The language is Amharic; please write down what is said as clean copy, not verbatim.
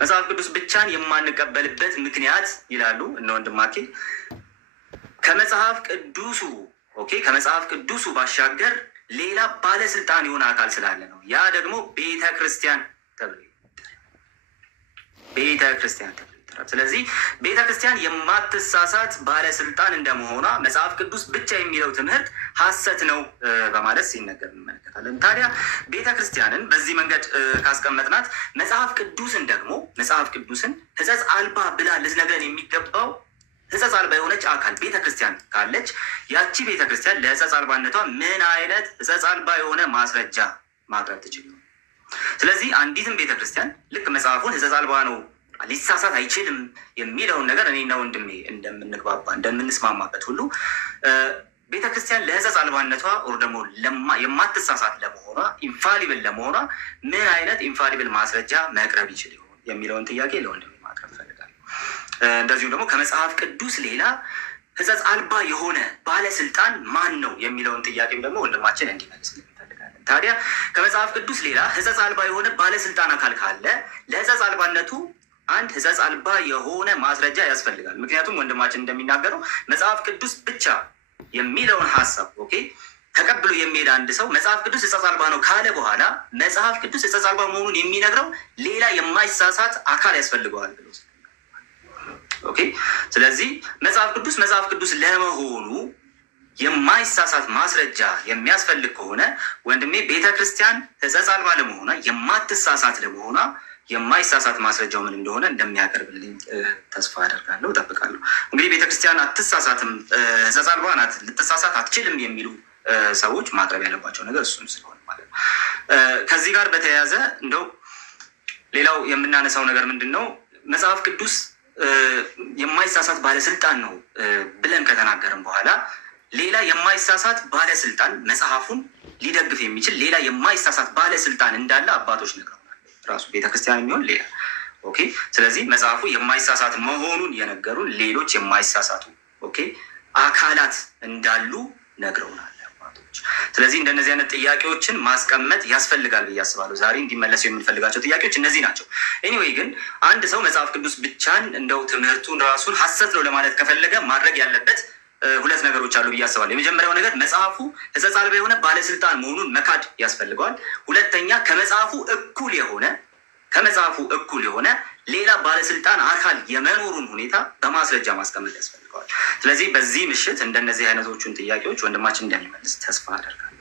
መጽሐፍ ቅዱስ ብቻን የማንቀበልበት ምክንያት ይላሉ እነ ወንድማኬ ከመጽሐፍ ቅዱሱ ባሻገር ሌላ ባለስልጣን የሆነ አካል ስላለ ነው። ያ ደግሞ ቤተ ክርስቲያን ተብሎ ይጠራል። ስለዚህ ቤተ ክርስቲያን የማትሳሳት ባለስልጣን እንደመሆኗ መጽሐፍ ቅዱስ ብቻ የሚለው ትምህርት ሐሰት ነው በማለት ሲነገር እንመለከታለን። ታዲያ ቤተ ክርስቲያንን በዚህ መንገድ ካስቀመጥናት መጽሐፍ ቅዱስን ሕጸጽ አልባ ብላ ልትነግረን የሚገባው ሕጸጽ አልባ የሆነች አካል ቤተ ክርስቲያን ካለች ያቺ ቤተ ክርስቲያን ለሕጸጽ አልባነቷ ምን አይነት ሕጸጽ አልባ የሆነ ማስረጃ ማቅረብ ትችል? ስለዚህ አንዲትም ቤተ ክርስቲያን ልክ መጽሐፉን ሕጸጽ አልባ ነው ሊሳሳት አይችልም የሚለውን ነገር እኔና ወንድሜ እንደምንስማማበት ሁሉ ቤተክርስቲያን ለሕጸጽ አልባነቷ ወር ደግሞ የማትሳሳት ለመሆኗ ኢንፋሊብል ለመሆኗ ምን አይነት ኢንፋሊብል ማስረጃ መቅረብ ይችል ይሆን የሚለውን ጥያቄ ለወንድሜ ማቅረብ ፈልጋለሁ። እንደዚሁም ደግሞ ከመጽሐፍ ቅዱስ ሌላ ሕጸጽ አልባ የሆነ ባለስልጣን ማን ነው የሚለውን ጥያቄም ደግሞ ወንድማችን እንዲመልስልን እንፈልጋለን። ታዲያ ከመጽሐፍ ቅዱስ ሌላ ሕጸጽ አልባ የሆነ ባለስልጣን አካል ካለ ለሕጸጽ አልባነቱ አንድ ሕጸጽ አልባ የሆነ ማስረጃ ያስፈልጋል። ምክንያቱም ወንድማችን እንደሚናገረው መጽሐፍ ቅዱስ ብቻ የሚለውን ሀሳብ ተቀብሎ የሚሄድ አንድ ሰው መጽሐፍ ቅዱስ ሕጸጽ አልባ ነው ካለ በኋላ መጽሐፍ ቅዱስ ሕጸጽ አልባ መሆኑን የሚነግረው ሌላ የማይሳሳት አካል ያስፈልገዋል ብሎ ስለዚህ መጽሐፍ ቅዱስ ለመሆኑ የማይሳሳት ማስረጃ የሚያስፈልግ ከሆነ ወንድሜ ቤተክርስቲያን ሕጸጽ አልባ ለመሆኗ የማትሳሳት ለመሆኗ የማይሳሳት ማስረጃው ምን እንደሆነ እንደሚያቀርብልኝ ተስፋ አደርጋለሁ፣ እጠብቃለሁ። እንግዲህ ቤተክርስቲያን አትሳሳትም፣ ሕጸጽ አልባ ናት፣ ልትሳሳት አትችልም የሚሉ ሰዎች ማቅረብ ያለባቸው ነገር እሱን ስለሆነ ማለት ነው። ከዚህ ጋር በተያያዘ እንደው ሌላው የምናነሳው ነገር ምንድን ነው? መጽሐፍ ቅዱስ የማይሳሳት ባለስልጣን ነው ብለን ከተናገርን በኋላ ሌላ የማይሳሳት ባለስልጣን መጽሐፉን ሊደግፍ የሚችል ሌላ የማይሳሳት ባለስልጣን እንዳለ አባቶች ነግረውናል። ራሱ ቤተክርስቲያን የሚሆን ሌላ ስለዚህ መጽሐፉ የማይሳሳት መሆኑን የነገሩን ሌሎች የማይሳሳቱ አካላት እንዳሉ ነግረውናል አባቶች። ስለዚህ እንደነዚህ አይነት ጥያቄዎችን ማስቀመጥ ያስፈልጋል ብዬ አስባለሁ። ዛሬ እንዲመለሱ የምንፈልጋቸው ጥያቄዎች እነዚህ ናቸው። ኤኒዌይ ግን አንድ ሰው መጽሐፍ ቅዱስ ብቻን እንደው ትምህርቱን ራሱን ሐሰት ነው ለማለት ከፈለገ ማድረግ ያለበት ሁለት ነገሮች አሉ ብዬ አስባለሁ። የመጀመሪያው ነገር መጽሐፉ ሕጸጽ አልባ የሆነ ባለስልጣን መሆኑን መካድ ያስፈልገዋል። ሁለተኛ ከመጽሐፉ እኩል የሆነ ሌላ ባለስልጣን አካል የመኖሩን ሁኔታ በማስረጃ ማስቀመጥ ያስፈልገዋል። ስለዚህ በዚህ ምሽት እንደነዚህ አይነቶቹን ጥያቄዎች ወንድማችን እንደሚመልስ ተስፋ አደርጋለሁ።